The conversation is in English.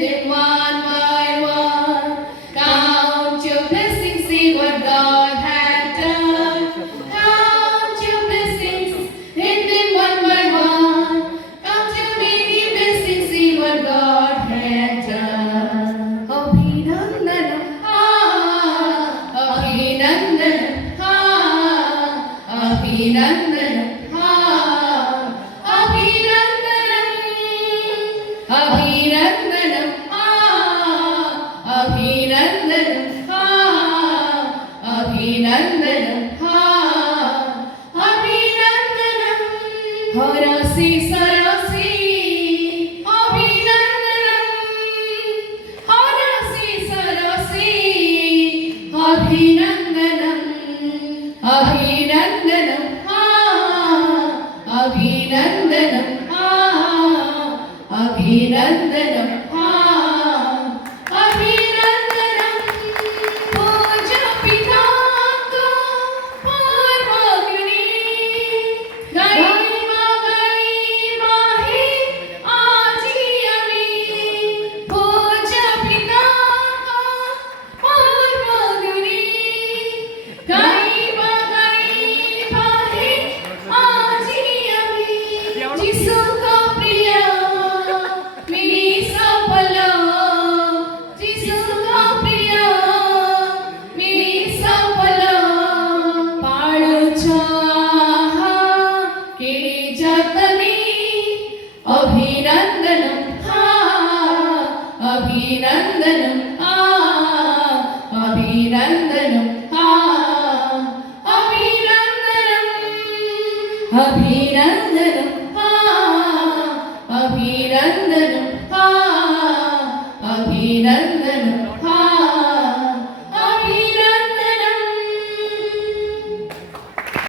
them one by one. Count your blessings, see what God had done. Count your blessings, hit them one by one. Count your many blessings, see what God had done. Abhinandanam, Abhinandanam, Abhinandanam, Abhinandanam, Abhinandanam, Abhinandanam, Abhinandanam, Abhinandanam, Harasi Sarasi, Abhinandanam, Harasi Sarasi, Abhinandanam, Abhinandanam, Abhinandanam, Abhinandanam, Abhinandanam, Puja Pitaka, Parvagini, Gaima Gaima Hi Ajiyami, Puja Pitaka, Parvagini, Gaima Gaima Hi Ajiyami, Jisu ka priya, mini sapala, Jisu ka priya, mini sapala, paadu chaha, kiri jatani, Abhinandanam, Abhinandanam, Abhinandanam, Abhinandanam, Abhinandanam, Abhinandanam, Abhinandanam.